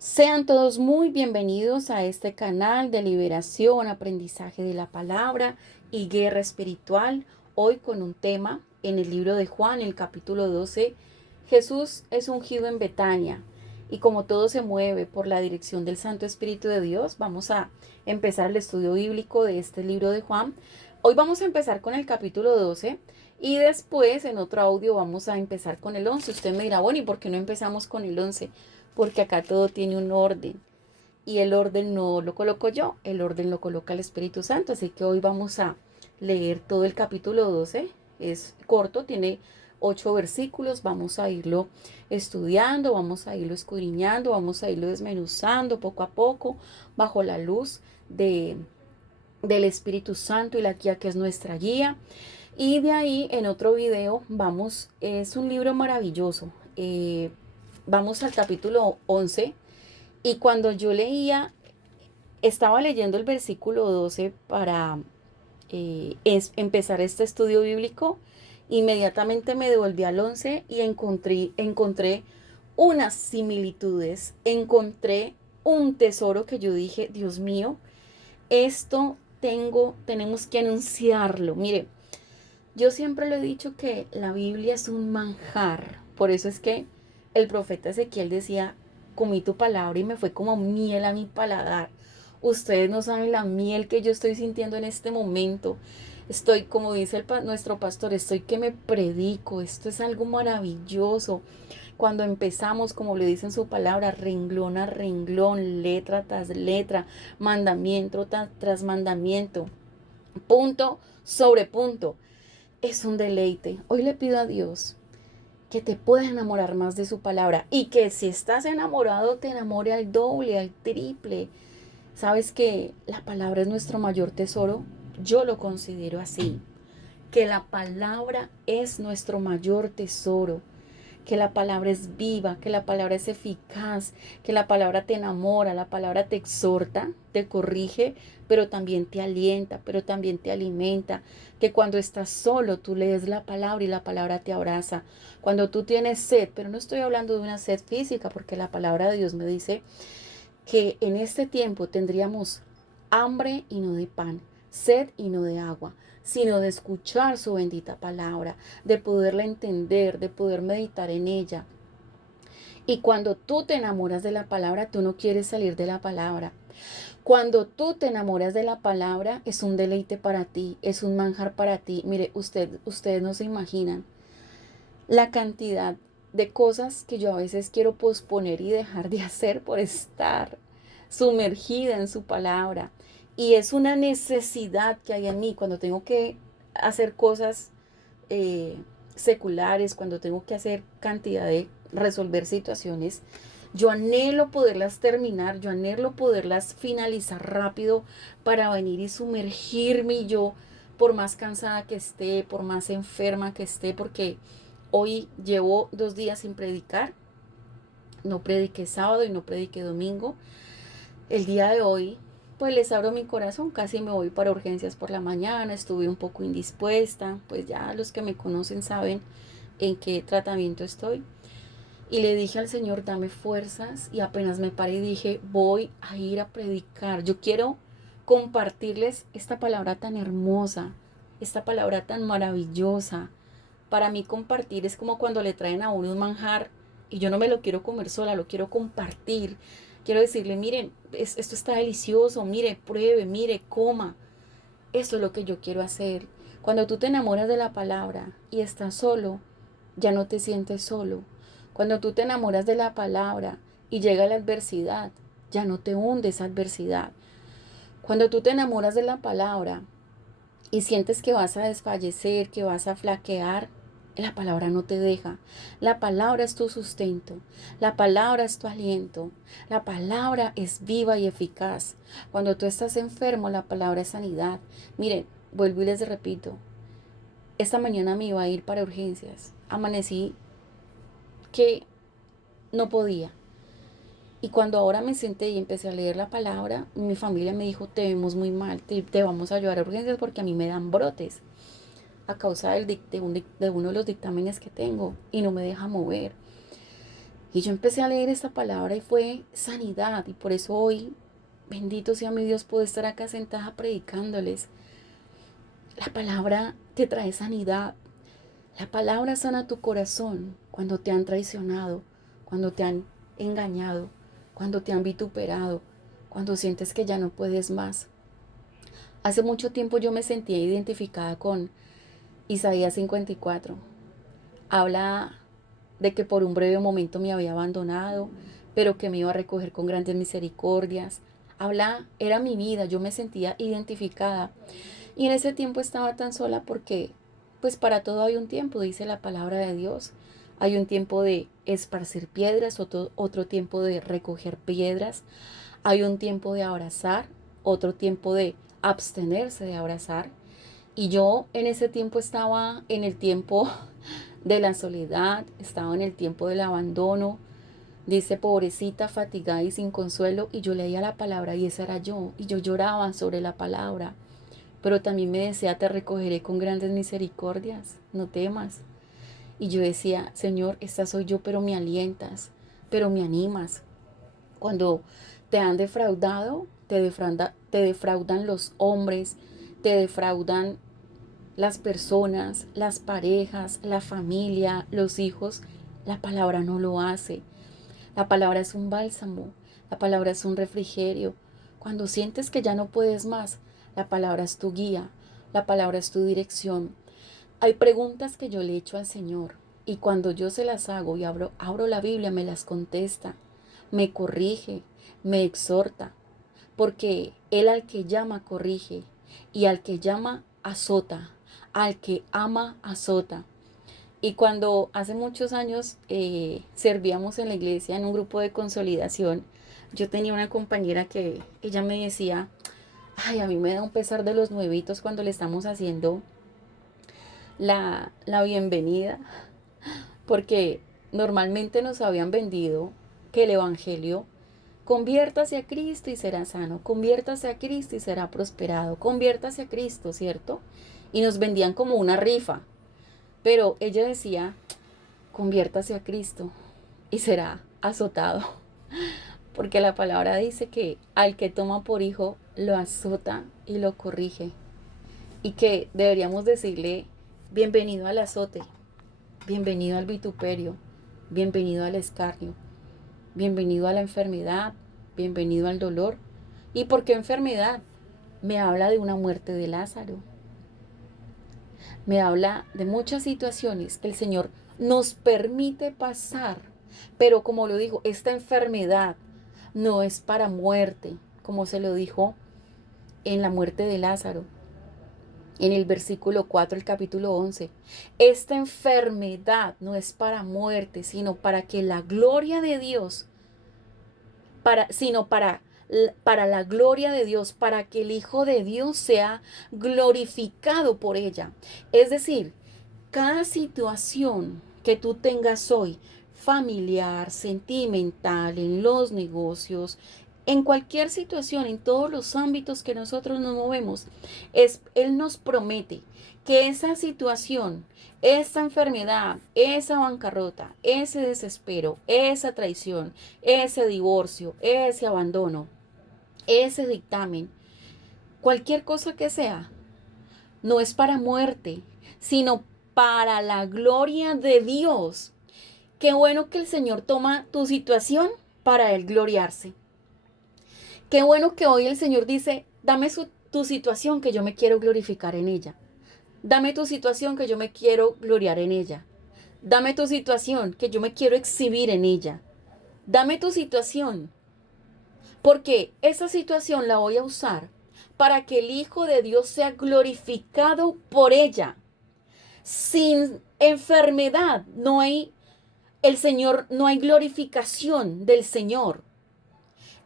Sean todos muy bienvenidos a este canal de liberación, aprendizaje de la palabra y guerra espiritual. Hoy con un tema en el libro de Juan, el capítulo 12. Jesús es ungido en Betania. Y como todo se mueve por la dirección del Santo Espíritu de Dios, vamos a empezar el estudio bíblico de este libro de Juan. Hoy vamos a empezar con el capítulo 12 y después en otro audio vamos a empezar con el 11. Usted me dirá, bueno, ¿y por qué no empezamos con el 11? Porque acá todo tiene un orden y el orden no lo coloco yo, el orden lo coloca el Espíritu Santo. Así que hoy vamos a leer todo el capítulo 12. Es corto, tiene 8 versículos, vamos a irlo estudiando, vamos a irlo escudriñando, vamos a irlo desmenuzando poco a poco bajo la luz del Espíritu Santo y la guía que es nuestra guía. Y de ahí en otro video vamos, es un libro maravilloso. Vamos al capítulo 11 y cuando yo leía, estaba leyendo el versículo 12 para empezar este estudio bíblico, inmediatamente me devolví al 11 y encontré unas similitudes, encontré un tesoro que yo dije, Dios mío, tenemos que anunciarlo. Mire, yo siempre le he dicho que la Biblia es un manjar. Por eso es que el profeta Ezequiel decía, comí tu palabra y me fue como miel a mi paladar. Ustedes no saben la miel que yo estoy sintiendo en este momento. Estoy, como dice nuestro pastor, estoy que me predico. Esto es algo maravilloso. Cuando empezamos, como le dice en su palabra, renglón a renglón, letra tras letra, mandamiento tras mandamiento, punto sobre punto. Es un deleite. Hoy le pido a Dios que te pueda enamorar más de su palabra y que si estás enamorado te enamore al doble, al triple. ¿Sabes que la palabra es nuestro mayor tesoro? Yo lo considero así, que la palabra es nuestro mayor tesoro, que la palabra es viva, que la palabra es eficaz, que la palabra te enamora, la palabra te exhorta, te corrige, pero también te alienta, pero también te alimenta, que cuando estás solo tú lees la palabra y la palabra te abraza. Cuando tú tienes sed, pero no estoy hablando de una sed física, porque la palabra de Dios me dice que en este tiempo tendríamos hambre y no de pan, sed y no de agua, sino de escuchar su bendita palabra, de poderla entender, de poder meditar en ella. Y cuando tú te enamoras de la palabra, tú no quieres salir de la palabra. Cuando tú te enamoras de la palabra, es un deleite para ti, es un manjar para ti. Mire, ustedes no se imaginan la cantidad de cosas que yo a veces quiero posponer y dejar de hacer por estar sumergida en su palabra. Y es una necesidad que hay en mí cuando tengo que hacer cosas eh, seculares, cuando tengo que hacer cantidad de resolver situaciones. Yo anhelo poderlas terminar, yo anhelo poderlas finalizar rápido para venir y sumergirme yo, por más cansada que esté, por más enferma que esté, porque hoy llevo 2 días sin predicar. No prediqué sábado y no prediqué domingo. El día de hoy, pues les abro mi corazón, casi me voy para urgencias por la mañana, estuve un poco indispuesta, pues ya los que me conocen saben en qué tratamiento estoy. Y le dije al Señor, dame fuerzas, y apenas me paré y dije, voy a ir a predicar. Yo quiero compartirles esta palabra tan hermosa, esta palabra tan maravillosa. Para mí compartir es como cuando le traen a uno un manjar y yo no me lo quiero comer sola, lo quiero compartir. Quiero decirle, miren, esto está delicioso, mire, pruebe, mire, coma. Eso es lo que yo quiero hacer. Cuando tú te enamoras de la palabra y estás solo, ya no te sientes solo. Cuando tú te enamoras de la palabra y llega la adversidad, ya no te hunde esa adversidad. Cuando tú te enamoras de la palabra y sientes que vas a desfallecer, que vas a flaquear, la palabra no te deja. La palabra es tu sustento. La palabra es tu aliento. La palabra es viva y eficaz. Cuando tú estás enfermo, la palabra es sanidad. Miren, vuelvo y les repito, esta mañana me iba a ir para urgencias. Amanecí que no podía. Y cuando ahora me senté y empecé a leer la palabra, mi familia me dijo, te vemos muy mal, te vamos a llevar a urgencias porque a mí me dan brotes a causa de uno de los dictámenes que tengo y no me deja mover. Y yo empecé a leer esta palabra y fue sanidad. Y por eso hoy, bendito sea mi Dios, puedo estar acá sentada predicándoles. La palabra te trae sanidad. La palabra sana tu corazón cuando te han traicionado, cuando te han engañado, cuando te han vituperado, cuando sientes que ya no puedes más. Hace mucho tiempo yo me sentía identificada con Isaías 54. Habla de que por un breve momento me había abandonado, pero que me iba a recoger con grandes misericordias. Era mi vida, yo me sentía identificada. Y en ese tiempo estaba tan sola porque, pues para todo hay un tiempo, dice la palabra de Dios. Hay un tiempo de esparcir piedras, otro tiempo de recoger piedras. Hay un tiempo de abrazar, otro tiempo de abstenerse de abrazar. Y yo en ese tiempo estaba en el tiempo de la soledad, estaba en el tiempo del abandono. Dice, pobrecita, fatigada y sin consuelo. Y yo leía la palabra y esa era yo. Y yo lloraba sobre la palabra. Pero también me decía, te recogeré con grandes misericordias, no temas. Y yo decía, Señor, esta soy yo, pero me alientas, pero me animas. Cuando te han defraudado, te defraudan los hombres, te defraudan las personas, las parejas, la familia, los hijos. La palabra no lo hace. La palabra es un bálsamo, la palabra es un refrigerio. Cuando sientes que ya no puedes más, la palabra es tu guía, la palabra es tu dirección. Hay preguntas que yo le echo al Señor y cuando yo se las hago y abro la Biblia, me las contesta, me corrige, me exhorta, porque Él al que llama corrige y al que llama azota, al que ama azota. Y cuando hace muchos años servíamos en la iglesia en un grupo de consolidación, yo tenía una compañera que ella me decía, ay, a mí me da un pesar de los nuevitos cuando le estamos haciendo la bienvenida, porque normalmente nos habían vendido que el Evangelio, conviértase a Cristo y será sano, conviértase a Cristo y será prosperado, conviértase a Cristo, ¿cierto? Y nos vendían como una rifa, pero ella decía, conviértase a Cristo y será azotado. Porque la palabra dice que al que toma por hijo lo azota y lo corrige. Y que deberíamos decirle, bienvenido al azote, bienvenido al vituperio, bienvenido al escarnio, bienvenido a la enfermedad, bienvenido al dolor. ¿Y por qué enfermedad? Me habla de una muerte de Lázaro. Me habla de muchas situaciones que el Señor nos permite pasar. Pero como lo digo, esta enfermedad no es para muerte, como se lo dijo en la muerte de Lázaro, en el versículo 4 del capítulo 11. Esta enfermedad no es para muerte, sino para que la gloria de Dios, sino para la gloria de Dios, para que el Hijo de Dios sea glorificado por ella. Es decir, cada situación que tú tengas hoy, familiar, sentimental, en los negocios, en cualquier situación, en todos los ámbitos que nosotros nos movemos, Él nos promete que esa situación, esa enfermedad, esa bancarrota, ese desespero, esa traición, ese divorcio, ese abandono, ese dictamen, cualquier cosa que sea, no es para muerte, sino para la gloria de Dios. Qué bueno que el Señor toma tu situación para Él gloriarse. Qué bueno que hoy el Señor dice, dame tu situación que yo me quiero glorificar en ella. Dame tu situación que yo me quiero gloriar en ella. Dame tu situación que yo me quiero exhibir en ella. Dame tu situación, porque esa situación la voy a usar para que el Hijo de Dios sea glorificado por ella. Sin enfermedad no hay no hay glorificación del Señor.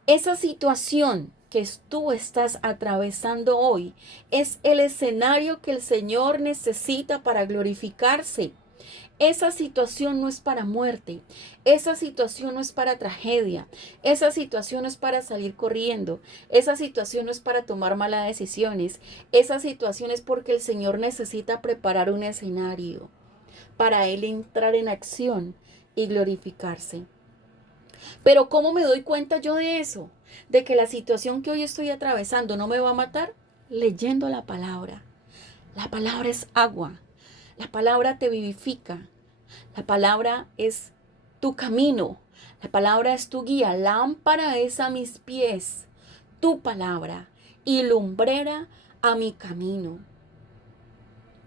Esa situación que tú estás atravesando hoy es el escenario que el Señor necesita para glorificarse. Esa situación no es para muerte, esa situación no es para tragedia, esa situación no es para salir corriendo, esa situación no es para tomar malas decisiones, esa situación es porque el Señor necesita preparar un escenario para Él entrar en acción y glorificarse. Pero ¿cómo me doy cuenta yo de eso? De que la situación que hoy estoy atravesando no me va a matar. Leyendo la palabra. La palabra es agua. La palabra te vivifica. La palabra es tu camino. La palabra es tu guía. Lámpara es a mis pies. Tu palabra y lumbrera a mi camino.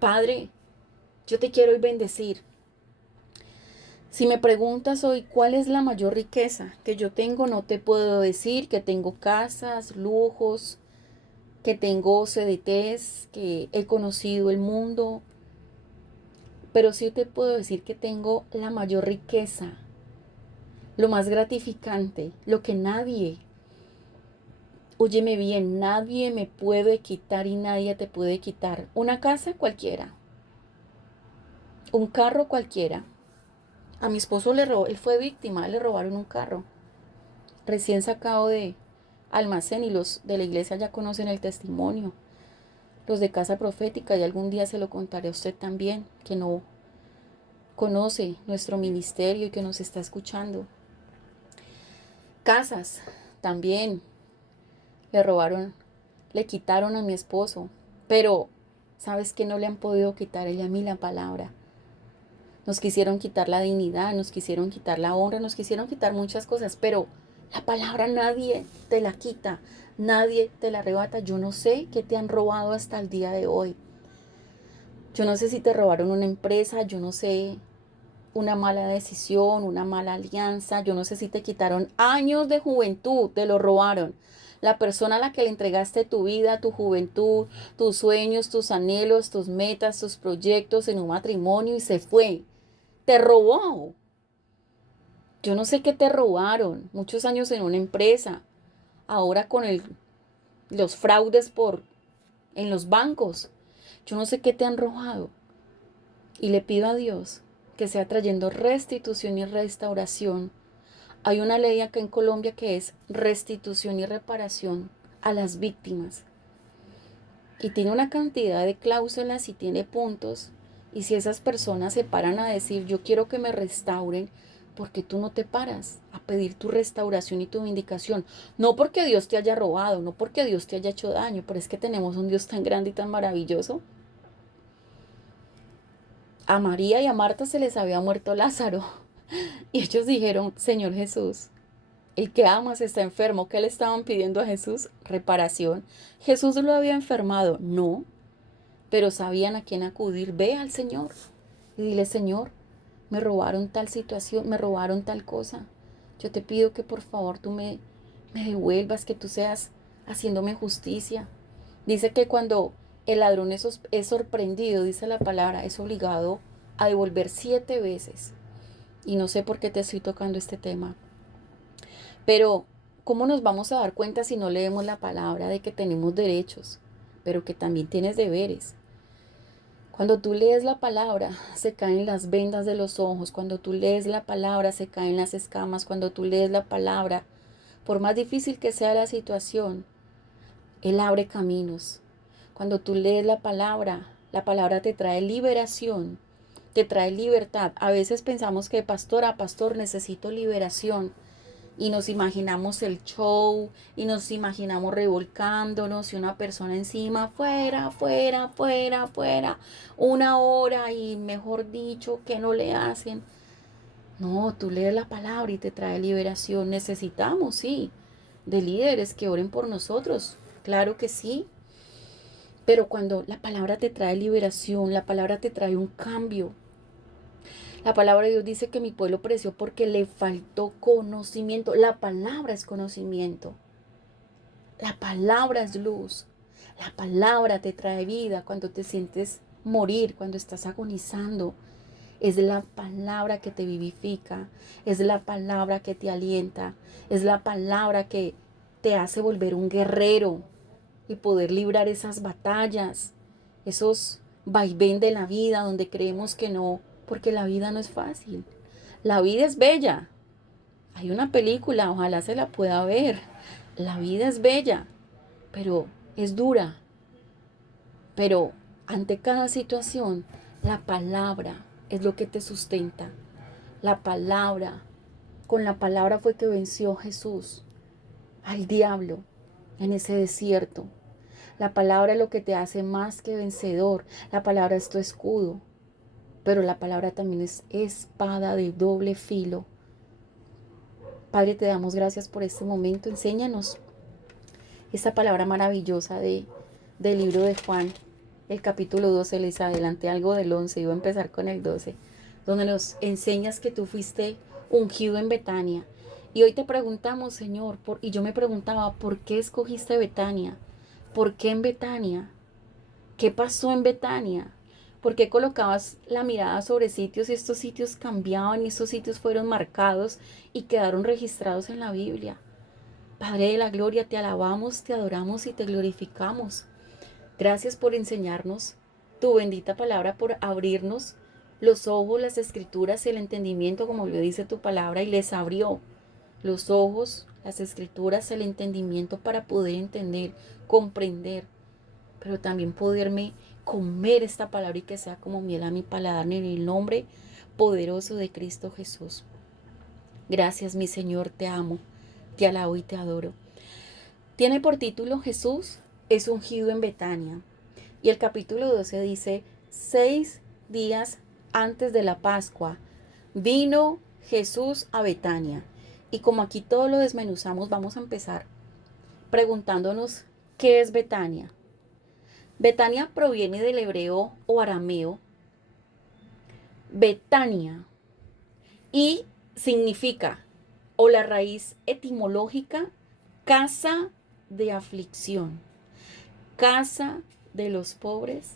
Padre, yo te quiero hoy bendecir. Si me preguntas hoy cuál es la mayor riqueza que yo tengo, no te puedo decir que tengo casas, lujos, que tengo CDTs, que he conocido el mundo, pero sí te puedo decir que tengo la mayor riqueza, lo más gratificante, lo que nadie, óyeme bien, nadie me puede quitar y nadie te puede quitar. Una casa cualquiera, un carro cualquiera. A mi esposo le robó, él fue víctima, le robaron un carro, recién sacado de almacén, y los de la iglesia ya conocen el testimonio. Los de Casa Profética, y algún día se lo contaré a usted también, que no conoce nuestro ministerio y que nos está escuchando. Casas también le robaron, le quitaron a mi esposo, pero ¿sabes qué no le han podido quitar ella a mí? La palabra. Nos quisieron quitar la dignidad, nos quisieron quitar la honra, nos quisieron quitar muchas cosas, pero la palabra nadie te la quita, nadie te la arrebata. Yo no sé qué te han robado hasta el día de hoy. Yo no sé si te robaron una empresa, yo no sé, una mala decisión, una mala alianza, yo no sé si te quitaron años de juventud, te lo robaron. La persona a la que le entregaste tu vida, tu juventud, tus sueños, tus anhelos, tus metas, tus proyectos en un matrimonio, y se fue. Te robó. Yo no sé qué te robaron. Muchos años en una empresa. Ahora con los fraudes en los bancos. Yo no sé qué te han robado. Y le pido a Dios que sea trayendo restitución y restauración. Hay una ley acá en Colombia que es restitución y reparación a las víctimas. Y tiene una cantidad de cláusulas y tiene puntos. Y si esas personas se paran a decir, yo quiero que me restauren, ¿por qué tú no te paras a pedir tu restauración y tu vindicación? No porque Dios te haya robado, no porque Dios te haya hecho daño, pero es que tenemos un Dios tan grande y tan maravilloso. A María y a Marta se les había muerto Lázaro. Y ellos dijeron, Señor Jesús, el que amas está enfermo. ¿Qué le estaban pidiendo a Jesús? Reparación. Jesús lo había enfermado, no, pero sabían a quién acudir. Ve al Señor y dile, Señor, me robaron tal situación, me robaron tal cosa. Yo te pido que por favor tú me devuelvas, que tú seas haciéndome justicia. Dice que cuando el ladrón es sorprendido, dice la palabra, es obligado a devolver 7 veces. Y no sé por qué te estoy tocando este tema. Pero, ¿cómo nos vamos a dar cuenta si no leemos la palabra de que tenemos derechos, pero que también tienes deberes? Cuando tú lees la palabra, se caen las vendas de los ojos. Cuando tú lees la palabra, se caen las escamas. Cuando tú lees la palabra, por más difícil que sea la situación, Él abre caminos. Cuando tú lees la palabra te trae liberación, te trae libertad. A veces pensamos que pastora, pastor, necesito liberación. Y nos imaginamos el show y nos imaginamos revolcándonos y una persona encima, fuera, fuera, fuera, fuera, 1 hora y mejor dicho, que no le hacen. No, tú lees la palabra y te trae liberación. Necesitamos, sí, de líderes que oren por nosotros, claro que sí. Pero cuando la palabra te trae liberación, la palabra te trae un cambio. La palabra de Dios dice que mi pueblo pereció porque le faltó conocimiento. La palabra es conocimiento. La palabra es luz. La palabra te trae vida cuando te sientes morir, cuando estás agonizando. Es la palabra que te vivifica. Es la palabra que te alienta. Es la palabra que te hace volver un guerrero y poder librar esas batallas, esos vaivén de la vida donde creemos que no, porque la vida no es fácil. La vida es bella. Hay una película, ojalá se la pueda ver. La vida es bella, pero es dura. Pero ante cada situación, la palabra es lo que te sustenta. La palabra Con la palabra fue que venció Jesús al diablo en ese desierto. La palabra es lo que te hace más que vencedor. La palabra es tu escudo, pero la palabra también es espada de doble filo. Padre, te damos gracias por este momento. Enséñanos esta palabra maravillosa del libro de Juan, el capítulo 12. Les adelanté algo del 11, iba a empezar con el 12, donde nos enseñas que tú fuiste ungido en Betania. Y hoy te preguntamos, Señor, y yo me preguntaba, ¿por qué escogiste Betania? ¿Por qué en Betania? ¿Qué pasó en Betania? ¿Por qué colocabas la mirada sobre sitios y estos sitios cambiaban y estos sitios fueron marcados y quedaron registrados en la Biblia? Padre de la gloria, te alabamos, te adoramos y te glorificamos. Gracias por enseñarnos tu bendita palabra, por abrirnos los ojos, las escrituras y el entendimiento, como lo dice tu palabra, y les abrió los ojos, las escrituras, el entendimiento para poder entender, comprender, pero también poderme comer esta palabra y que sea como miel a mi paladar en el nombre poderoso de Cristo Jesús. Gracias, mi Señor, te amo, te alabo y te adoro. Tiene por título Jesús es ungido en Betania. Y el capítulo 12 dice, 6 días antes de la Pascua, vino Jesús a Betania. Y como aquí todo lo desmenuzamos, vamos a empezar preguntándonos, ¿qué es Betania? Betania proviene del hebreo o arameo Betania y significa, o la raíz etimológica, casa de aflicción, casa de los pobres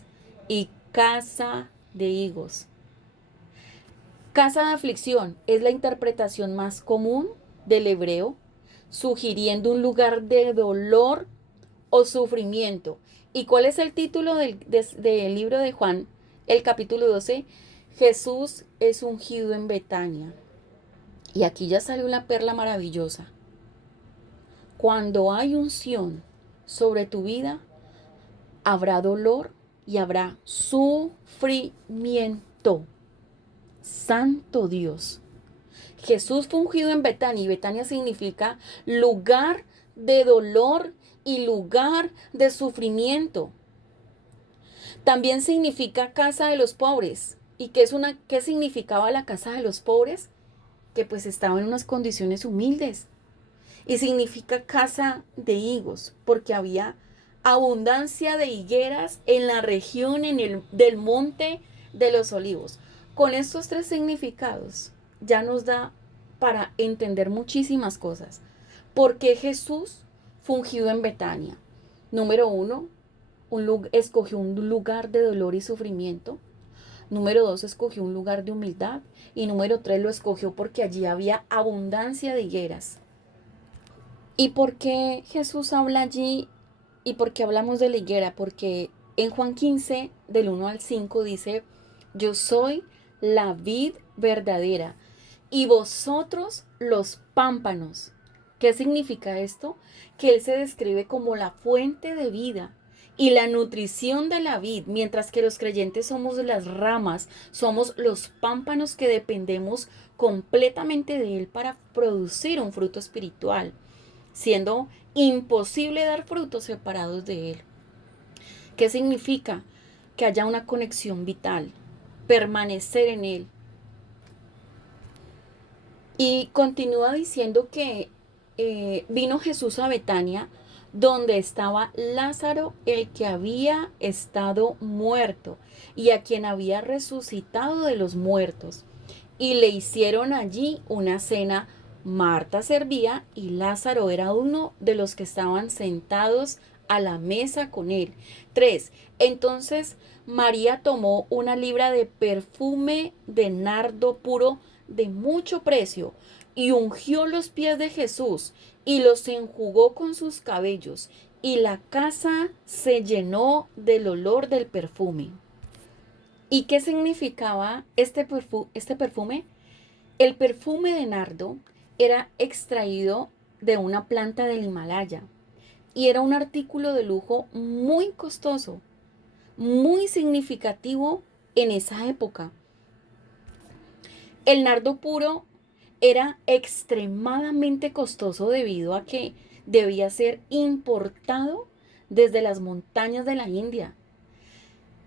y casa de higos. Casa de aflicción es la interpretación más común del hebreo, sugiriendo un lugar de dolor o sufrimiento. ¿Y cuál es el título del libro de Juan? El capítulo 12, Jesús es ungido en Betania. Y aquí ya salió una perla maravillosa. Cuando hay unción sobre tu vida, habrá dolor y habrá sufrimiento. Santo Dios. Jesús fue ungido en Betania y Betania significa lugar de dolor y lugar de sufrimiento. También significa casa de los pobres. ¿Y qué significaba la casa de los pobres? Que pues estaba en unas condiciones humildes. Y significa casa de higos, porque había abundancia de higueras en la región del monte de los olivos. Con estos tres significados ya nos da para entender muchísimas cosas. ¿Por qué Jesús fue ungido en Betania? Número 1, escogió un lugar de dolor y sufrimiento. Número 2, escogió un lugar de humildad. Y número 3, lo escogió porque allí había abundancia de higueras. ¿Y por qué Jesús habla allí? ¿Y por qué hablamos de la higuera? Porque en Juan 15, del 1 al 5, dice, yo soy la vid verdadera y vosotros los pámpanos. ¿Qué significa esto? Que Él se describe como la fuente de vida y la nutrición de la vid, mientras que los creyentes somos las ramas, somos los pámpanos que dependemos completamente de Él para producir un fruto espiritual, siendo imposible dar frutos separados de Él. ¿Qué significa? Que haya una conexión vital, permanecer en Él. Y continúa diciendo que vino Jesús a Betania, donde estaba Lázaro, el que había estado muerto y a quien había resucitado de los muertos. Y le hicieron allí una cena. Marta servía y Lázaro era uno de los que estaban sentados a la mesa con él. 3. Entonces María tomó una libra de perfume de nardo puro de mucho precio y ungió los pies de Jesús y los enjugó con sus cabellos, y la casa se llenó del olor del perfume. ¿Y qué significaba este perfume? El perfume de nardo era extraído de una planta del Himalaya y era un artículo de lujo muy costoso, muy significativo en esa época. El nardo puro era extremadamente costoso debido a que debía ser importado desde las montañas de la India.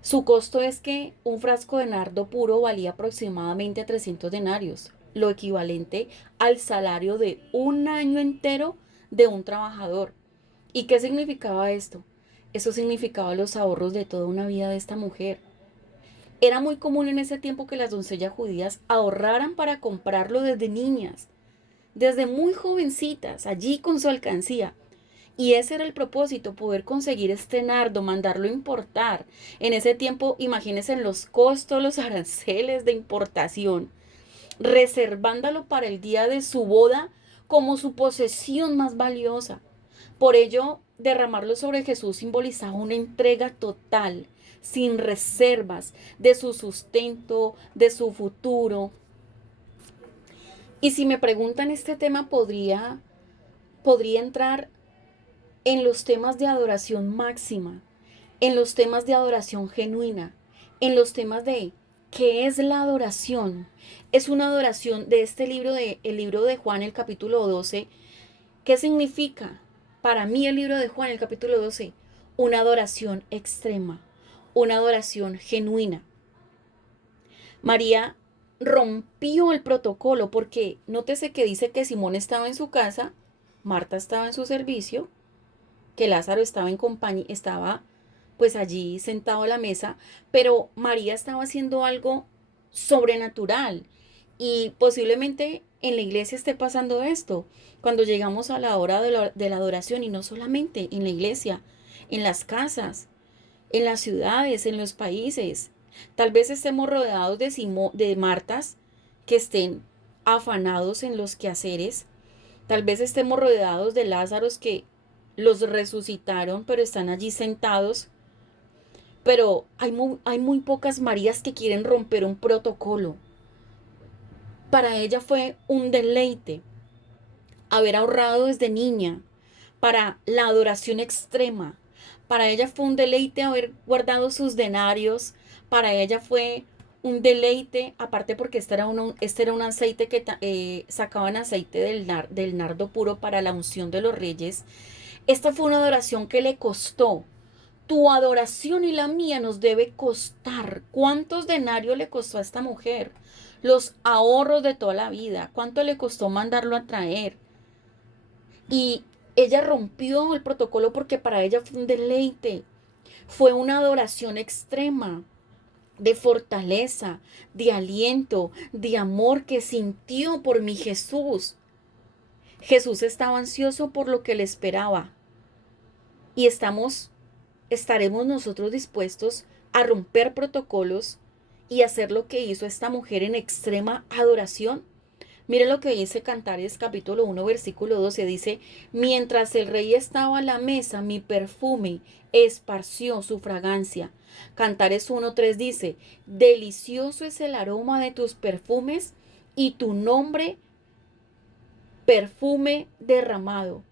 Su costo es que un frasco de nardo puro valía aproximadamente 300 denarios, lo equivalente al salario de un año entero de un trabajador. ¿Y qué significaba esto? Eso significaba los ahorros de toda una vida de esta mujer. Era muy común en ese tiempo que las doncellas judías ahorraran para comprarlo desde niñas, desde muy jovencitas, allí con su alcancía. Y ese era el propósito, poder conseguir este nardo, mandarlo a importar. En ese tiempo, imagínense en los costos, los aranceles de importación, reservándolo para el día de su boda como su posesión más valiosa. Por ello, derramarlo sobre Jesús simbolizaba una entrega total, sin reservas, de su sustento, de su futuro. Y si me preguntan este tema, podría entrar en los temas de adoración máxima, en los temas de adoración genuina, en los temas de qué es la adoración. Es una adoración de este libro, el libro de Juan, el capítulo 12. ¿Qué significa para mí el libro de Juan, el capítulo 12? Una adoración extrema, una adoración genuina. María rompió el protocolo porque nótese que dice que Simón estaba en su casa, Marta estaba en su servicio, que Lázaro estaba en compañía, estaba pues allí sentado a la mesa, pero María estaba haciendo algo sobrenatural y posiblemente en la iglesia esté pasando esto, cuando llegamos a la hora de la adoración y no solamente en la iglesia, en las casas, en las ciudades, en los países. Tal vez estemos rodeados de Martas que estén afanados en los quehaceres. Tal vez estemos rodeados de Lázaros que los resucitaron, pero están allí sentados. Pero hay muy pocas Marías que quieren romper un protocolo. Para ella fue un deleite haber ahorrado desde niña para la adoración extrema. Para ella fue un deleite haber guardado sus denarios. Para ella fue un deleite, aparte porque este era un aceite que sacaban aceite del nardo puro para la unción de los reyes. Esta fue una adoración que le costó. Tu adoración y la mía nos debe costar. ¿Cuántos denarios le costó a esta mujer? Los ahorros de toda la vida. ¿Cuánto le costó mandarlo a traer? Y ella rompió el protocolo porque para ella fue un deleite. Fue una adoración extrema, de fortaleza, de aliento, de amor que sintió por mi Jesús. Jesús estaba ansioso por lo que le esperaba. Y estaremos nosotros dispuestos a romper protocolos y hacer lo que hizo esta mujer en extrema adoración. Mire lo que dice Cantares capítulo 1 versículo 12. Dice, mientras el rey estaba a la mesa, mi perfume esparció su fragancia. Cantares 1:3 dice, delicioso es el aroma de tus perfumes y tu nombre, perfume derramado.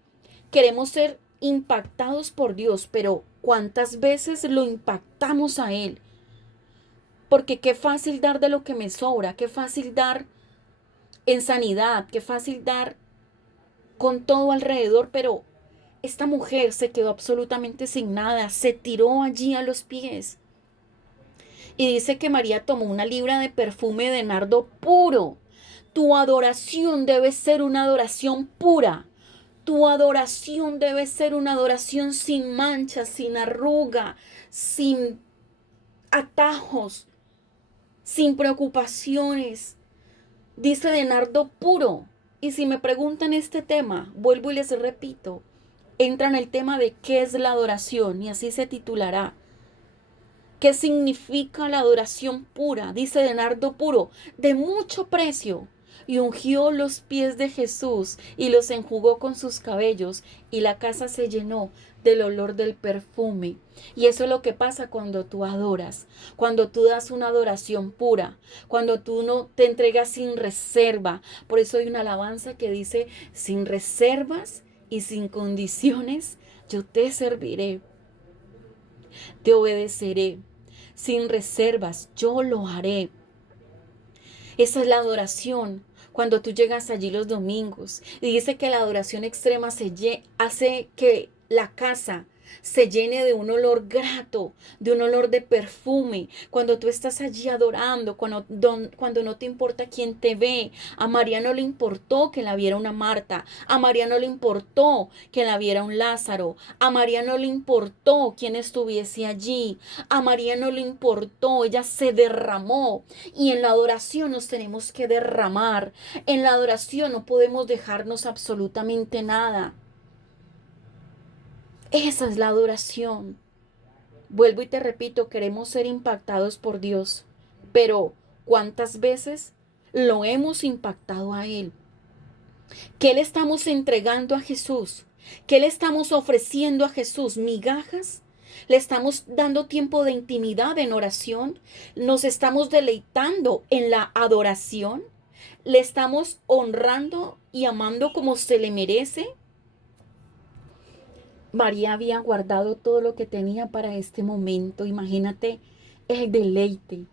Queremos ser impactados por Dios, pero ¿cuántas veces lo impactamos a Él? Porque qué fácil dar de lo que me sobra, qué fácil dar en sanidad, qué fácil dar con todo alrededor, pero esta mujer se quedó absolutamente sin nada, se tiró allí a los pies. Y dice que María tomó una libra de perfume de nardo puro. Tu adoración debe ser una adoración pura. Tu adoración debe ser una adoración sin manchas, sin arruga, sin atajos, sin preocupaciones. Dice de nardo puro. Y si me preguntan este tema, vuelvo y les repito, entra en el tema de qué es la adoración y así se titulará. ¿Qué significa la adoración pura? Dice de nardo puro, de mucho precio. Y ungió los pies de Jesús y los enjugó con sus cabellos y la casa se llenó del olor del perfume. Y eso es lo que pasa cuando tú adoras, cuando tú das una adoración pura, cuando tú no te entregas sin reserva. Por eso hay una alabanza que dice, sin reservas y sin condiciones, yo te serviré, te obedeceré. Sin reservas, yo lo haré. Esa es la adoración. cuando tú llegas allí los domingos y dice que la adoración extrema hace que la casa se llene de un olor grato, de un olor de perfume, cuando tú estás allí adorando, cuando no te importa quién te ve. A María no le importó que la viera una Marta, a María no le importó que la viera un Lázaro, a María no le importó quién estuviese allí, a María no le importó, ella se derramó. Y en la adoración nos tenemos que derramar, en la adoración no podemos dejarnos absolutamente nada. Esa es la adoración. Vuelvo y te repito, queremos ser impactados por Dios, pero ¿cuántas veces lo hemos impactado a Él? ¿Qué le estamos entregando a Jesús? ¿Qué le estamos ofreciendo a Jesús? ¿Migajas? ¿Le estamos dando tiempo de intimidad en oración? ¿Nos estamos deleitando en la adoración? ¿Le estamos honrando y amando como se le merece? María había guardado todo lo que tenía para este momento. Imagínate el deleite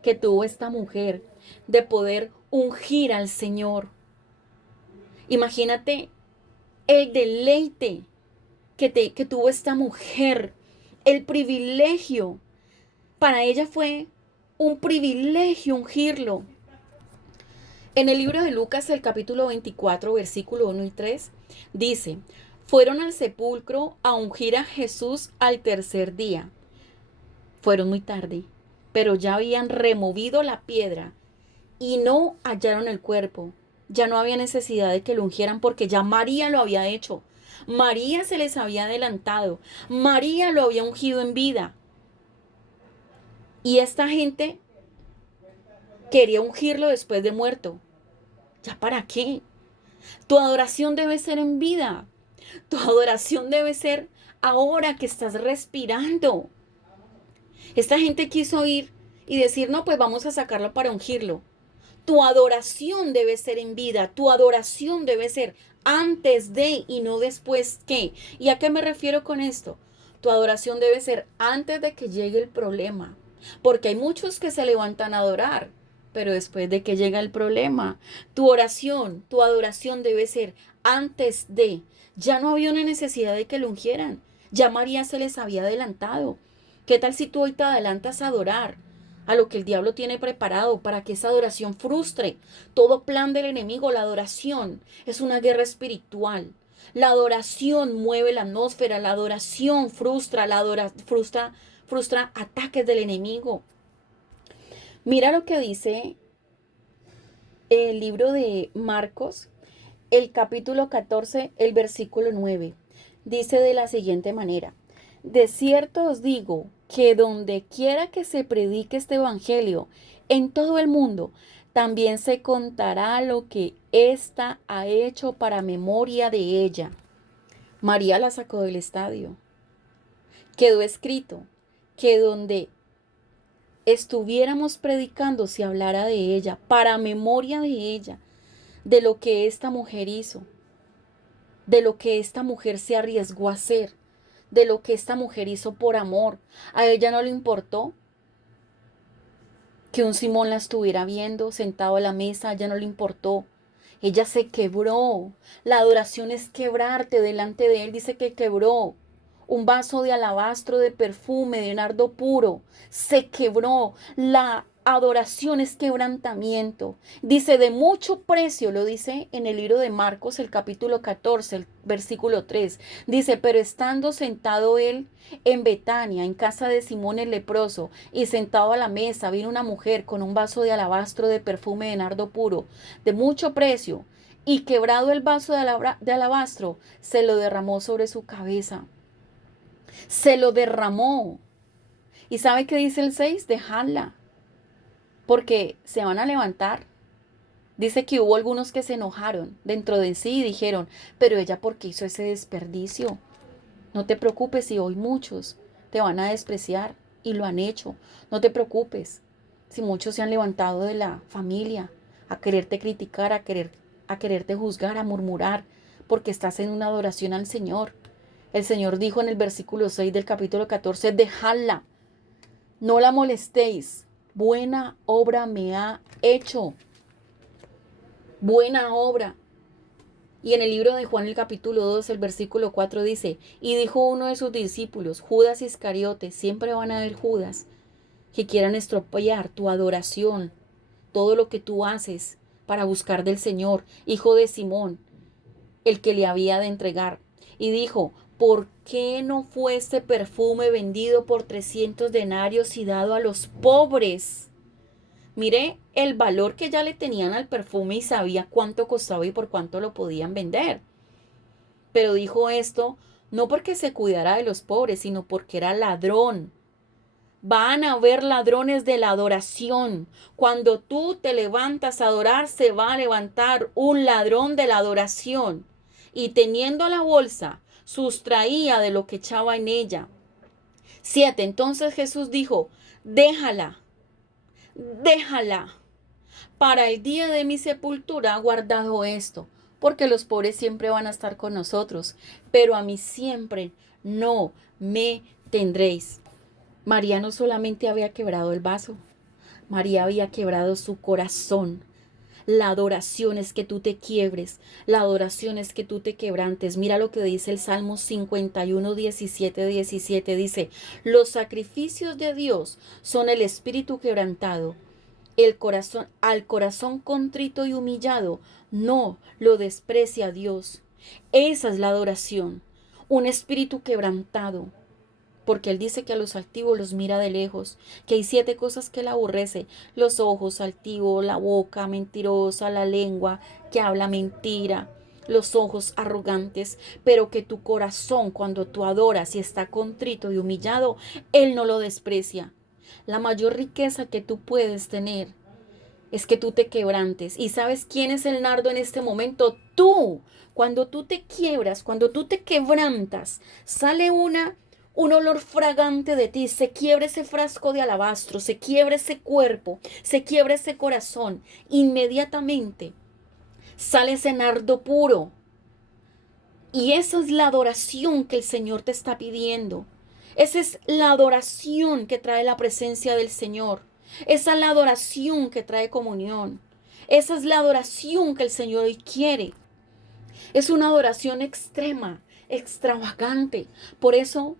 que tuvo esta mujer de poder ungir al Señor. Imagínate el deleite que tuvo esta mujer, el privilegio. Para ella fue un privilegio ungirlo. En el libro de Lucas, el capítulo 24, versículo 1 y 3, dice: fueron al sepulcro a ungir a Jesús al tercer día. Fueron muy tarde, pero ya habían removido la piedra y no hallaron el cuerpo. Ya no había necesidad de que lo ungieran porque ya María lo había hecho. María se les había adelantado. María lo había ungido en vida. Y esta gente quería ungirlo después de muerto. ¿Ya para qué? Tu adoración debe ser en vida. Tu adoración debe ser ahora que estás respirando. Esta gente quiso ir y decir, no, pues vamos a sacarlo para ungirlo. Tu adoración debe ser en vida. Tu adoración debe ser antes de y no después que. ¿Y a qué me refiero con esto? Tu adoración debe ser antes de que llegue el problema. Porque hay muchos que se levantan a adorar, pero después de que llega el problema, tu oración, tu adoración debe ser antes de. Ya no había una necesidad de que lo ungieran. Ya María se les había adelantado. ¿Qué tal si tú hoy te adelantas a adorar a lo que el diablo tiene preparado para que esa adoración frustre todo plan del enemigo? La adoración es una guerra espiritual. La adoración mueve la atmósfera, la adoración frustra, frustra ataques del enemigo. Mira lo que dice el libro de Marcos, el capítulo 14, el versículo 9. Dice de la siguiente manera: de cierto os digo que donde quiera que se predique este evangelio en todo el mundo, también se contará lo que ésta ha hecho para memoria de ella. María la sacó del estadio. Quedó escrito que donde estuviéramos predicando se hablara de ella, para memoria de ella, de lo que esta mujer hizo, de lo que esta mujer se arriesgó a hacer, de lo que esta mujer hizo por amor. A ella no le importó que un Simón la estuviera viendo sentado a la mesa, a ella no le importó. Ella se quebró. La adoración es quebrarte delante de él. Dice que quebró un vaso de alabastro de perfume, de nardo puro. Se quebró. La adoración es quebrantamiento. Dice, de mucho precio, lo dice en el libro de Marcos, el capítulo 14, el versículo 3. Dice, pero estando sentado él en Betania, en casa de Simón el leproso, y sentado a la mesa, vino una mujer con un vaso de alabastro de perfume de nardo puro, de mucho precio, y quebrado el vaso de alabastro, se lo derramó sobre su cabeza. Se lo derramó. ¿Y sabe qué dice el 6? Dejadla, porque se van a levantar. Dice que hubo algunos que se enojaron dentro de sí y dijeron, pero ella, ¿por qué hizo ese desperdicio? No te preocupes si hoy muchos te van a despreciar y lo han hecho. No te preocupes si muchos se han levantado de la familia a quererte criticar, a quererte juzgar, a murmurar, porque estás en una adoración al Señor. El Señor dijo en el versículo 6 del capítulo 14, dejadla, no la molestéis, buena obra me ha hecho. buena obra. Y en el libro de Juan, el capítulo 2, el versículo 4 dice, y dijo uno de sus discípulos, Judas Iscariote, siempre van a haber Judas, que quieran estropear tu adoración, todo lo que tú haces para buscar del Señor, hijo de Simón, el que le había de entregar. Y dijo, ¿por qué no fue este perfume vendido por 300 denarios y dado a los pobres? Mire el valor que ya le tenían al perfume y sabía cuánto costaba y por cuánto lo podían vender. Pero dijo esto no porque se cuidara de los pobres, sino porque era ladrón. Van a haber ladrones de la adoración. Cuando tú te levantas a adorar, se va a levantar un ladrón de la adoración. Y teniendo la bolsa, sustraía de lo que echaba en ella. 7. Entonces Jesús dijo, déjala, déjala. Para el día de mi sepultura ha guardado esto, porque los pobres siempre van a estar con nosotros, pero a mí siempre no me tendréis. María no solamente había quebrado el vaso, María había quebrado su corazón. La adoración es que tú te quiebres, la adoración es que tú te quebrantes. Mira lo que dice el Salmo 51, 17, 17. Dice, los sacrificios de Dios son el espíritu quebrantado. Al corazón contrito y humillado, no lo desprecia Dios. Esa es la adoración, un espíritu quebrantado. Porque Él dice que a los altivos los mira de lejos, que hay 7 cosas que Él aborrece: los ojos altivos, la boca mentirosa, la lengua que habla mentira, los ojos arrogantes, pero que tu corazón cuando tú adoras y está contrito y humillado, Él no lo desprecia. La mayor riqueza que tú puedes tener es que tú te quebrantes. ¿Y sabes quién es el nardo en este momento? Tú. Cuando tú te quiebras, cuando tú te quebrantas, sale un olor fragante de ti, se quiebra ese frasco de alabastro, se quiebra ese cuerpo, se quiebra ese corazón. Inmediatamente sale ese nardo puro. Y esa es la adoración que el Señor te está pidiendo. Esa es la adoración que trae la presencia del Señor. Esa es la adoración que trae comunión. Esa es la adoración que el Señor hoy quiere. Es una adoración extrema, extravagante. Por eso,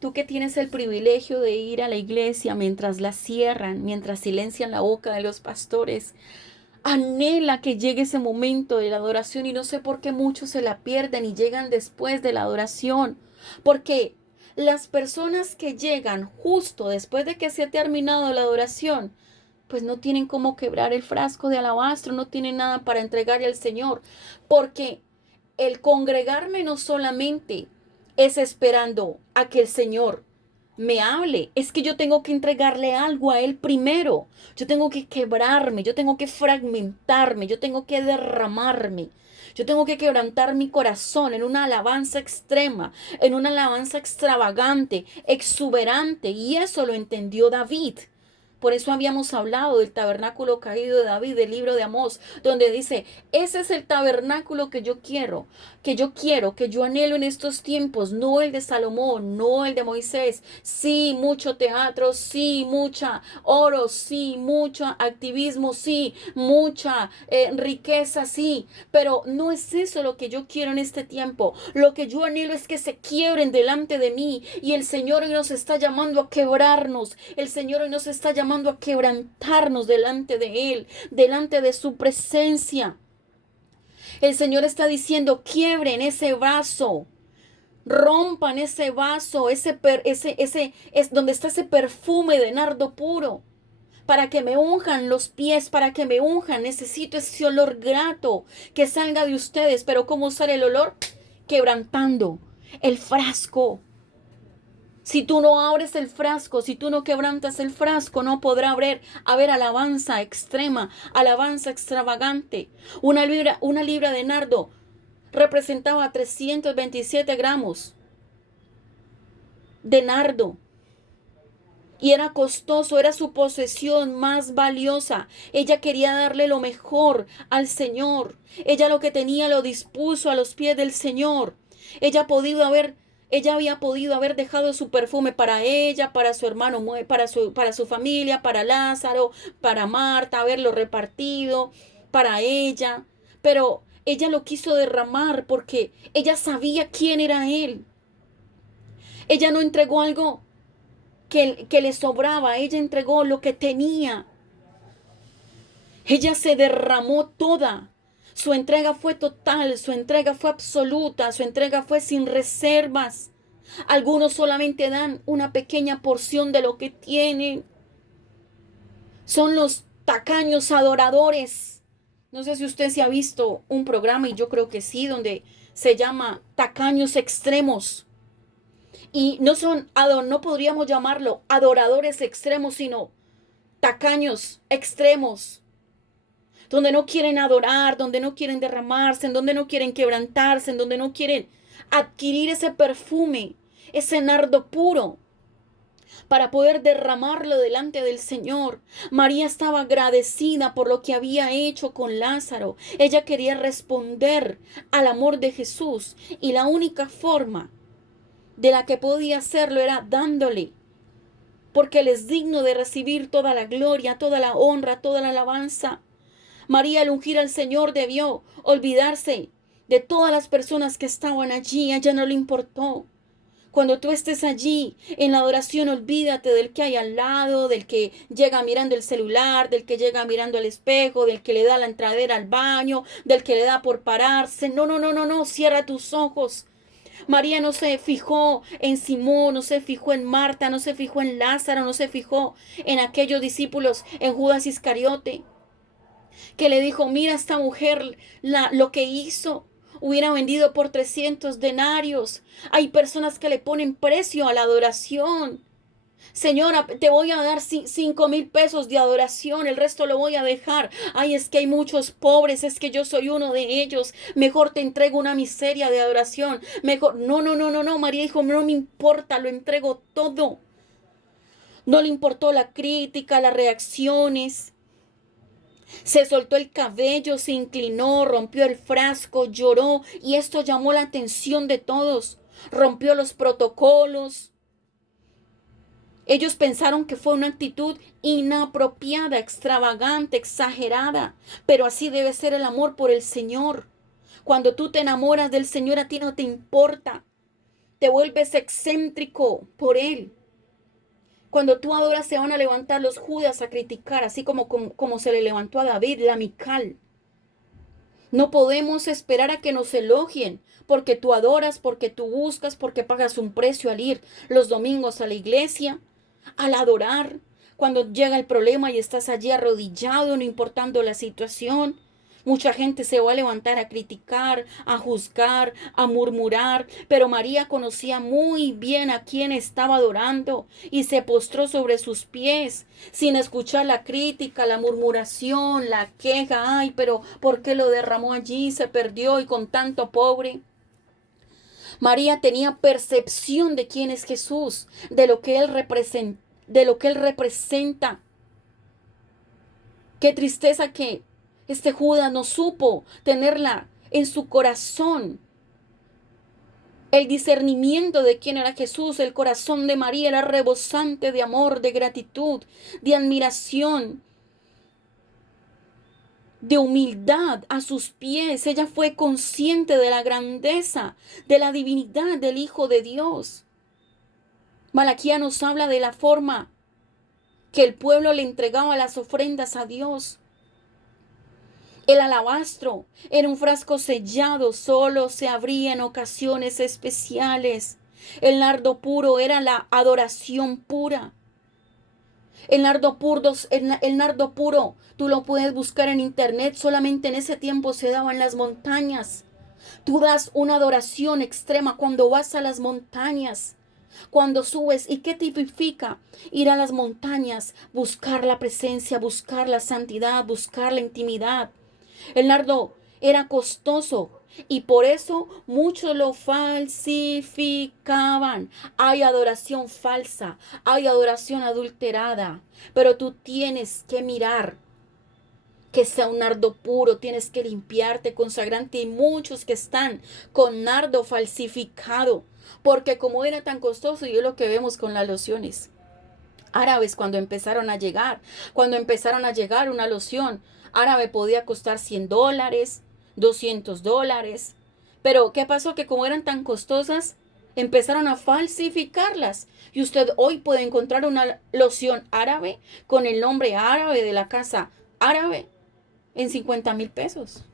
tú que tienes el privilegio de ir a la iglesia mientras la cierran, mientras silencian la boca de los pastores, anhela que llegue ese momento de la adoración, y no sé por qué muchos se la pierden y llegan después de la adoración. Porque las personas que llegan justo después de que se ha terminado la adoración, pues no tienen cómo quebrar el frasco de alabastro, no tienen nada para entregarle al Señor. Porque el congregarme no solamente es esperando a que el Señor me hable, es que yo tengo que entregarle algo a Él primero. Yo tengo que quebrarme, yo tengo que fragmentarme, yo tengo que derramarme. Yo tengo que quebrantar mi corazón en una alabanza extrema, en una alabanza extravagante, exuberante. Y eso lo entendió David. Por eso habíamos hablado del tabernáculo caído de David, del libro de Amós, donde dice, ese es el tabernáculo que yo quiero, que yo anhelo en estos tiempos, no el de Salomón, no el de Moisés. Sí, mucho teatro, sí, mucha oro, sí, mucho activismo, sí, mucha riqueza, sí, pero no es eso lo que yo quiero en este tiempo. Lo que yo anhelo es que se quiebren delante de mí, y el Señor hoy nos está llamando a quebrarnos, el Señor hoy nos está llamando a quebrantarnos delante de Él, delante de su presencia. El Señor está diciendo, quiebren ese vaso, rompan ese vaso, es donde está ese perfume de nardo puro, para que me unjan los pies, para que me unjan. Necesito ese olor grato que salga de ustedes. Pero ¿cómo sale el olor? Quebrantando el frasco. Si tú no abres el frasco, si tú no quebrantas el frasco, no podrá haber alabanza extrema, alabanza extravagante. Una libra de nardo representaba 327 gramos de nardo. Y era costoso, era su posesión más valiosa. Ella quería darle lo mejor al Señor. Ella lo que tenía lo dispuso a los pies del Señor. Ella había podido haber dejado su perfume para ella, para su hermano, para su familia, para Lázaro, para Marta, haberlo repartido para ella. pero ella lo quiso derramar porque ella sabía quién era Él. Ella no entregó algo que le sobraba, ella entregó lo que tenía. Ella se derramó toda. Su entrega fue total, su entrega fue absoluta, su entrega fue sin reservas. Algunos solamente dan una pequeña porción de lo que tienen. Son los tacaños adoradores. No sé si usted se ha visto un programa, y yo creo que sí, donde se llama Tacaños Extremos. Y no podríamos llamarlo adoradores extremos, sino tacaños extremos, donde no quieren adorar, donde no quieren derramarse, en donde no quieren quebrantarse, en donde no quieren adquirir ese perfume, ese nardo puro, para poder derramarlo delante del Señor. María estaba agradecida por lo que había hecho con Lázaro. Ella quería responder al amor de Jesús, y la única forma de la que podía hacerlo era dándole, porque Él es digno de recibir toda la gloria, toda la honra, toda la alabanza. María, al ungir al Señor, debió olvidarse de todas las personas que estaban allí. A ella no le importó. Cuando tú estés allí en la adoración, olvídate del que hay al lado, del que llega mirando el celular, del que llega mirando el espejo, del que le da la entradera al baño, del que le da por pararse. No, no, no, no, no, cierra tus ojos. María no se fijó en Simón, no se fijó en Marta, no se fijó en Lázaro, no se fijó en aquellos discípulos, en Judas Iscariote, que le dijo: mira esta mujer, lo que hizo. Hubiera vendido por 300 denarios. Hay personas que le ponen precio a la adoración. Señora, te voy a dar 5,000 pesos de adoración, el resto lo voy a dejar. Ay, es que hay muchos pobres, es que yo soy uno de ellos. Mejor te entrego una miseria de adoración. Mejor, no, no, no, no, no. María dijo: no me importa, lo entrego todo. No le importó la crítica, las reacciones. Se soltó el cabello, se inclinó, rompió el frasco, lloró, y esto llamó la atención de todos. Rompió los protocolos. Ellos pensaron que fue una actitud inapropiada, extravagante, exagerada, pero así debe ser el amor por el Señor. Cuando tú te enamoras del Señor, a ti no te importa, te vuelves excéntrico por Él. Cuando tú adoras, se van a levantar los Judas a criticar, así como se le levantó a David, la Mical. No podemos esperar a que nos elogien, porque tú adoras, porque tú buscas, porque pagas un precio al ir los domingos a la iglesia, al adorar. Cuando llega el problema y estás allí arrodillado, no importando la situación, mucha gente se va a levantar a criticar, a juzgar, a murmurar, pero María conocía muy bien a quién estaba adorando y se postró sobre sus pies, sin escuchar la crítica, la murmuración, la queja. Ay, pero ¿por qué lo derramó allí? Se perdió, y con tanto pobre. María tenía percepción de quién es Jesús, de lo que Él representa. Qué tristeza que este Judas no supo tenerla en su corazón. El discernimiento de quién era Jesús. El corazón de María era rebosante de amor, de gratitud, de admiración, de humildad a sus pies. Ella fue consciente de la grandeza, de la divinidad del Hijo de Dios. Malaquía nos habla de la forma que el pueblo le entregaba las ofrendas a Dios. El alabastro era un frasco sellado, solo se abría en ocasiones especiales. El nardo puro era la adoración pura. El nardo puro, tú lo puedes buscar en internet, solamente en ese tiempo se daba en las montañas. Tú das una adoración extrema cuando vas a las montañas, cuando subes. ¿Y qué tipifica? Ir a las montañas, buscar la presencia, buscar la santidad, buscar la intimidad. El nardo era costoso y por eso muchos lo falsificaban. Hay adoración falsa, hay adoración adulterada, pero tú tienes que mirar que sea un nardo puro, tienes que limpiarte, consagrante. Y muchos que están con nardo falsificado, porque como era tan costoso, y es lo que vemos con las lociones árabes cuando empezaron a llegar una loción árabe podía costar $100, $200. Pero ¿qué pasó? Que como eran tan costosas, empezaron a falsificarlas. Y usted hoy puede encontrar una loción árabe con el nombre árabe de la casa árabe en 50,000 pesos.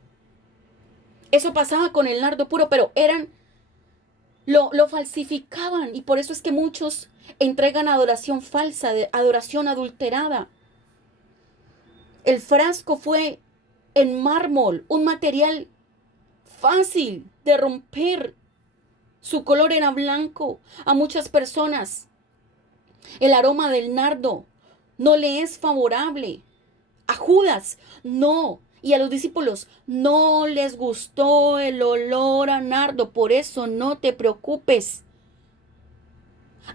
Eso pasaba con el nardo puro, pero lo falsificaban. Y por eso es que muchos entregan adoración falsa, adoración adulterada. El frasco fue en mármol, un material fácil de romper. Su color era blanco. A muchas personas el aroma del nardo no le es favorable. A Judas no. Y a los discípulos no les gustó el olor a nardo. Por eso no te preocupes.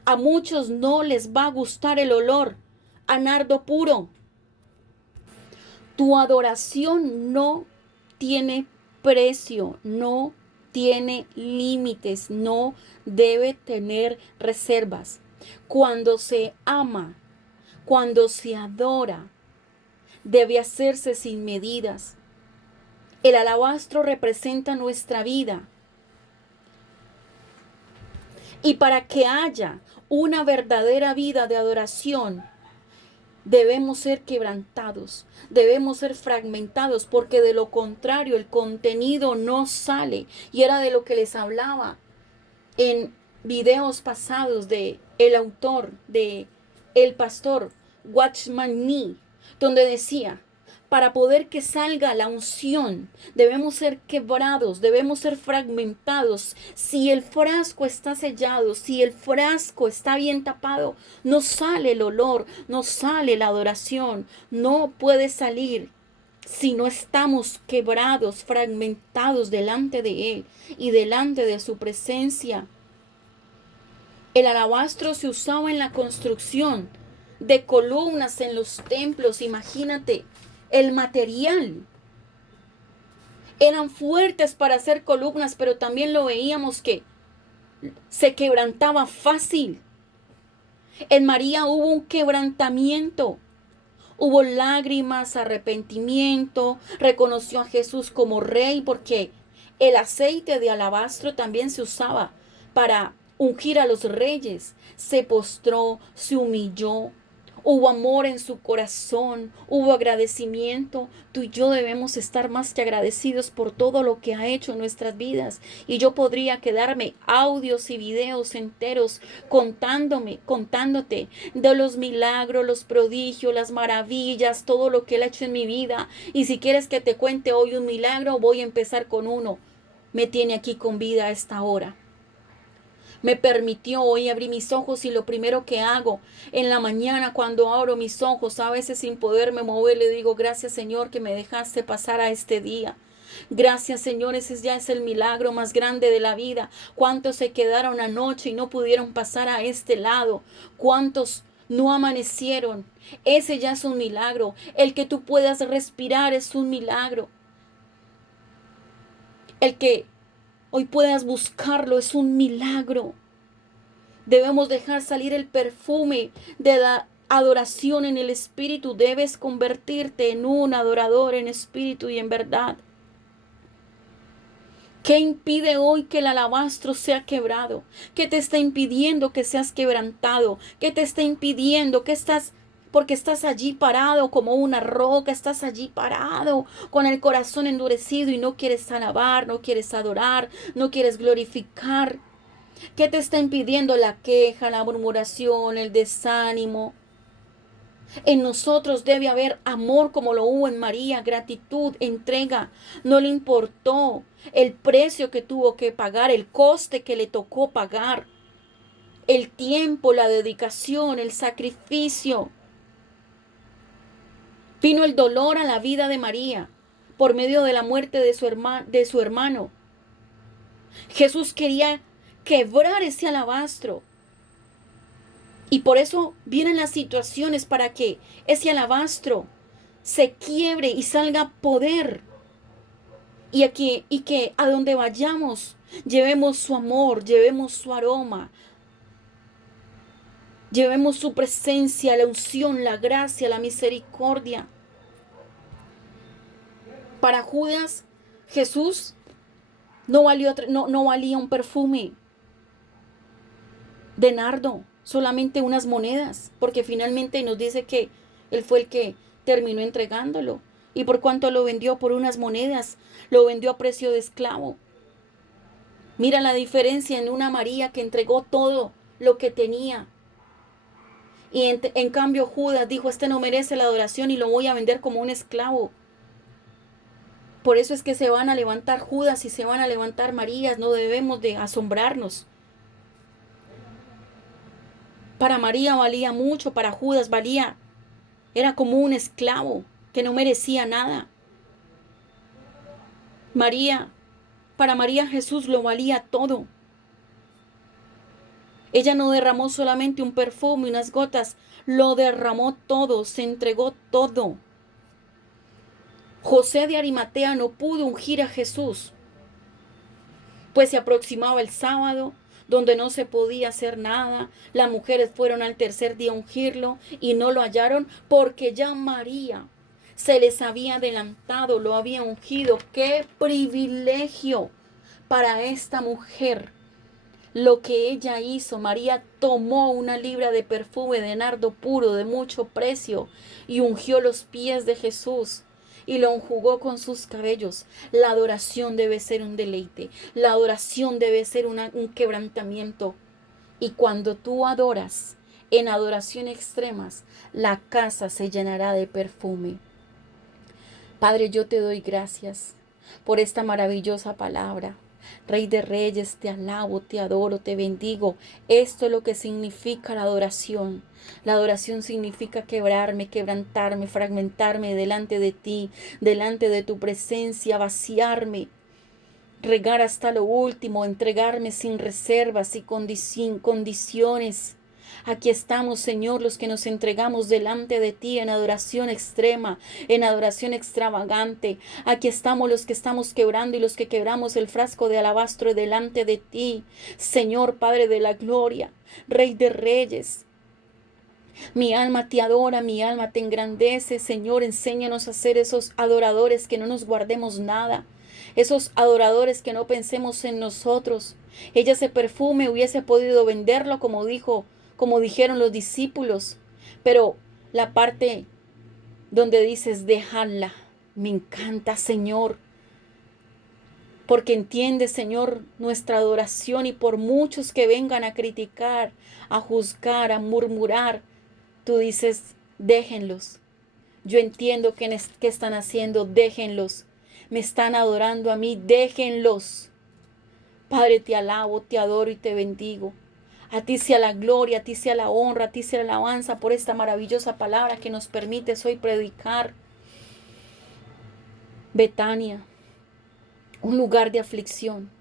A muchos no les va a gustar el olor a nardo puro. Tu adoración no tiene precio, no tiene límites, no debe tener reservas. Cuando se ama, cuando se adora, debe hacerse sin medidas. El alabastro representa nuestra vida. Y para que haya una verdadera vida de adoración, debemos ser quebrantados, debemos ser fragmentados, porque de lo contrario el contenido no sale. Y era de lo que les hablaba en videos pasados de el autor, de el pastor Watchman Nee, donde decía, para poder que salga la unción, debemos ser quebrados, debemos ser fragmentados. Si el frasco está sellado, si el frasco está bien tapado, no sale el olor, no sale la adoración, no puede salir si no estamos quebrados, fragmentados delante de Él y delante de su presencia. El alabastro se usaba en la construcción de columnas en los templos, imagínate. El material. Eran fuertes para hacer columnas, pero también lo veíamos que se quebrantaba fácil. En María hubo un quebrantamiento. Hubo lágrimas, arrepentimiento. Reconoció a Jesús como rey, porque el aceite de alabastro también se usaba para ungir a los reyes. Se postró, se humilló. Hubo amor en su corazón, hubo agradecimiento. Tú y yo debemos estar más que agradecidos por todo lo que ha hecho en nuestras vidas. Y yo podría quedarme audios y videos enteros contándote de los milagros, los prodigios, las maravillas, todo lo que Él ha hecho en mi vida. Y si quieres que te cuente hoy un milagro, voy a empezar con uno. Me tiene aquí con vida a esta hora. Me permitió hoy abrir mis ojos, y lo primero que hago en la mañana cuando abro mis ojos, a veces sin poderme mover, le digo, gracias Señor que me dejaste pasar a este día. Gracias Señor, ese ya es el milagro más grande de la vida. ¿Cuántos se quedaron anoche y no pudieron pasar a este lado? ¿Cuántos no amanecieron? Ese ya es un milagro. El que tú puedas respirar es un milagro. El que hoy puedas buscarlo es un milagro. Debemos dejar salir el perfume de la adoración en el espíritu. Debes convertirte en un adorador en espíritu y en verdad. ¿Qué impide hoy que el alabastro sea quebrado? ¿Qué te está impidiendo que seas quebrantado? ¿Qué te está impidiendo que porque estás allí parado como una roca, estás allí parado con el corazón endurecido y no quieres alabar, no quieres adorar, no quieres glorificar? ¿Qué te está impidiendo? La queja, la murmuración, el desánimo. En nosotros debe haber amor como lo hubo en María, gratitud, entrega. No le importó el precio que tuvo que pagar, el coste que le tocó pagar, el tiempo, la dedicación, el sacrificio. Vino el dolor a la vida de María por medio de la muerte de su hermano. Jesús quería quebrar ese alabastro. Y por eso vienen las situaciones para que ese alabastro se quiebre y salga poder. Y que a donde vayamos llevemos su amor, llevemos su aroma, llevemos su presencia, la unción, la gracia, la misericordia. Para Judas Jesús no valía un perfume de nardo, solamente unas monedas, porque finalmente nos dice que Él fue el que terminó entregándolo. ¿Y por cuánto lo vendió? Por unas monedas, lo vendió a precio de esclavo. Mira la diferencia en una María que entregó todo lo que tenía. Y en cambio Judas dijo, este no merece la adoración y lo voy a vender como un esclavo. Por eso es que se van a levantar Judas y se van a levantar Marías. No debemos de asombrarnos. Para María valía mucho, para Judas valía. Era como un esclavo que no merecía nada. Para María Jesús lo valía todo. Ella no derramó solamente un perfume, unas gotas, lo derramó todo, se entregó todo. José de Arimatea no pudo ungir a Jesús, pues se aproximaba el sábado, donde no se podía hacer nada. Las mujeres fueron al tercer día a ungirlo y no lo hallaron porque ya María se les había adelantado, lo había ungido. ¡Qué privilegio para esta mujer! Lo que ella hizo, María tomó una libra de perfume de nardo puro de mucho precio y ungió los pies de Jesús y lo enjugó con sus cabellos. La adoración debe ser un deleite, la adoración debe ser un quebrantamiento. Y cuando tú adoras en adoración extremas, la casa se llenará de perfume. Padre, yo te doy gracias por esta maravillosa palabra. Rey de Reyes, te alabo, te adoro, te bendigo. Esto es lo que significa la adoración. La adoración significa quebrarme, quebrantarme, fragmentarme delante de ti, delante de tu presencia, vaciarme, regar hasta lo último, entregarme sin reservas y condiciones. Aquí estamos, Señor, los que nos entregamos delante de ti en adoración extrema, en adoración extravagante. Aquí estamos los que estamos quebrando y los que quebramos el frasco de alabastro delante de ti, Señor, Padre de la gloria, Rey de Reyes. Mi alma te adora, mi alma te engrandece, Señor, enséñanos a ser esos adoradores que no nos guardemos nada, esos adoradores que no pensemos en nosotros. Ese perfume hubiese podido venderlo como dijeron los discípulos, pero la parte donde dices déjala, me encanta, Señor, porque entiende, Señor, nuestra adoración y por muchos que vengan a criticar, a juzgar, a murmurar, tú dices, déjenlos. Yo entiendo qué están haciendo, déjenlos. Me están adorando a mí, déjenlos. Padre, te alabo, te adoro y te bendigo. A ti sea la gloria, a ti sea la honra, a ti sea la alabanza por esta maravillosa palabra que nos permites hoy predicar. Betania, un lugar de aflicción.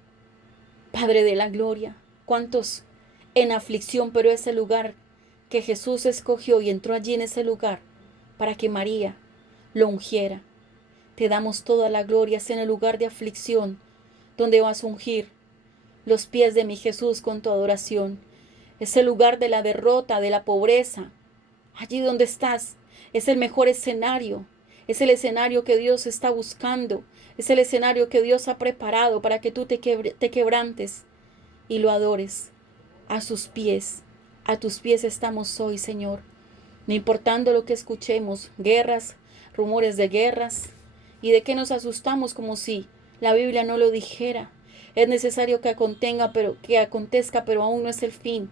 Padre de la gloria, ¿cuántos en aflicción? Pero ese lugar que Jesús escogió y entró allí en ese lugar para que María lo ungiera. Te damos toda la gloria, es en el lugar de aflicción donde vas a ungir los pies de mi Jesús con tu adoración. Es el lugar de la derrota, de la pobreza. Allí donde estás es el mejor escenario. Es el escenario que Dios está buscando. Es el escenario que Dios ha preparado para que tú te quebrantes y lo adores a sus pies. A tus pies estamos hoy, Señor. No importando lo que escuchemos, guerras, rumores de guerras, y de que nos asustamos como si la Biblia no lo dijera. Es necesario que acontezca, pero aún no es el fin.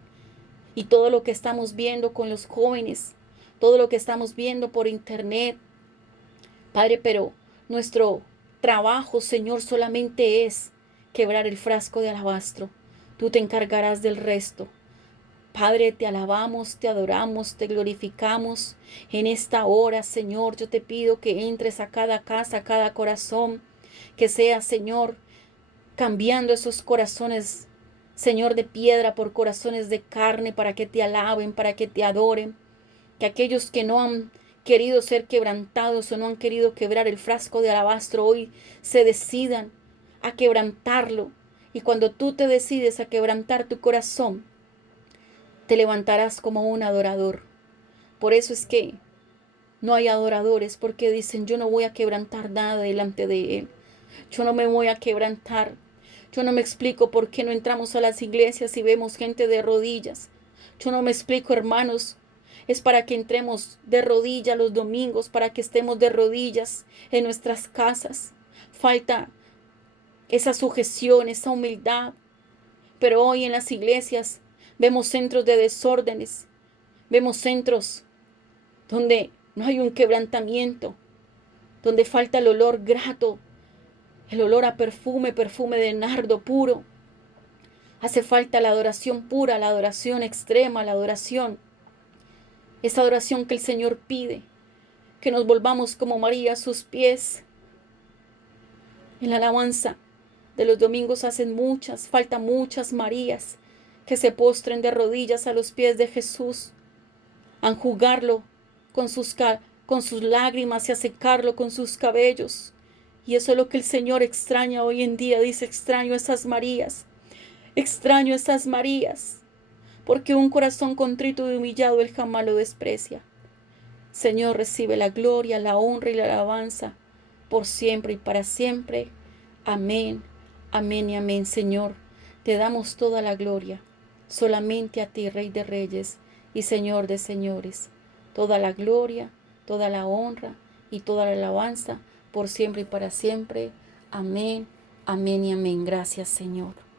Y todo lo que estamos viendo con los jóvenes, todo lo que estamos viendo por internet, Padre, pero nuestro trabajo, Señor, solamente es quebrar el frasco de alabastro. Tú te encargarás del resto. Padre, te alabamos, te adoramos, te glorificamos. En esta hora, Señor, yo te pido que entres a cada casa, a cada corazón, que sea, Señor, cambiando esos corazones, Señor, de piedra por corazones de carne, para que te alaben, para que te adoren. Que aquellos que no han querido ser quebrantados o no han querido quebrar el frasco de alabastro, hoy se decidan a quebrantarlo. Y cuando tú te decides a quebrantar tu corazón, te levantarás como un adorador. Por eso es que no hay adoradores, porque dicen, yo no voy a quebrantar nada delante de Él. Yo no me voy a quebrantar. Yo no me explico por qué no entramos a las iglesias y vemos gente de rodillas. Yo no me explico, hermanos. Es para que entremos de rodillas los domingos, para que estemos de rodillas en nuestras casas. Falta esa sujeción, esa humildad. Pero hoy en las iglesias vemos centros de desórdenes, vemos centros donde no hay un quebrantamiento, donde falta el olor grato, el olor a perfume, perfume de nardo puro. Hace falta la adoración pura, la adoración extrema, la adoración, esa adoración que el Señor pide, que nos volvamos como María a sus pies. En la alabanza de los domingos hacen falta muchas Marías que se postren de rodillas a los pies de Jesús, a enjugarlo con sus lágrimas y a secarlo con sus cabellos. Y eso es lo que el Señor extraña hoy en día. Dice, extraño esas Marías, porque un corazón contrito y humillado Él jamás lo desprecia. Señor, recibe la gloria, la honra y la alabanza por siempre y para siempre. Amén, amén y amén, Señor. Te damos toda la gloria, solamente a ti, Rey de Reyes y Señor de Señores. Toda la gloria, toda la honra y toda la alabanza por siempre y para siempre. Amén, amén y amén. Gracias, Señor.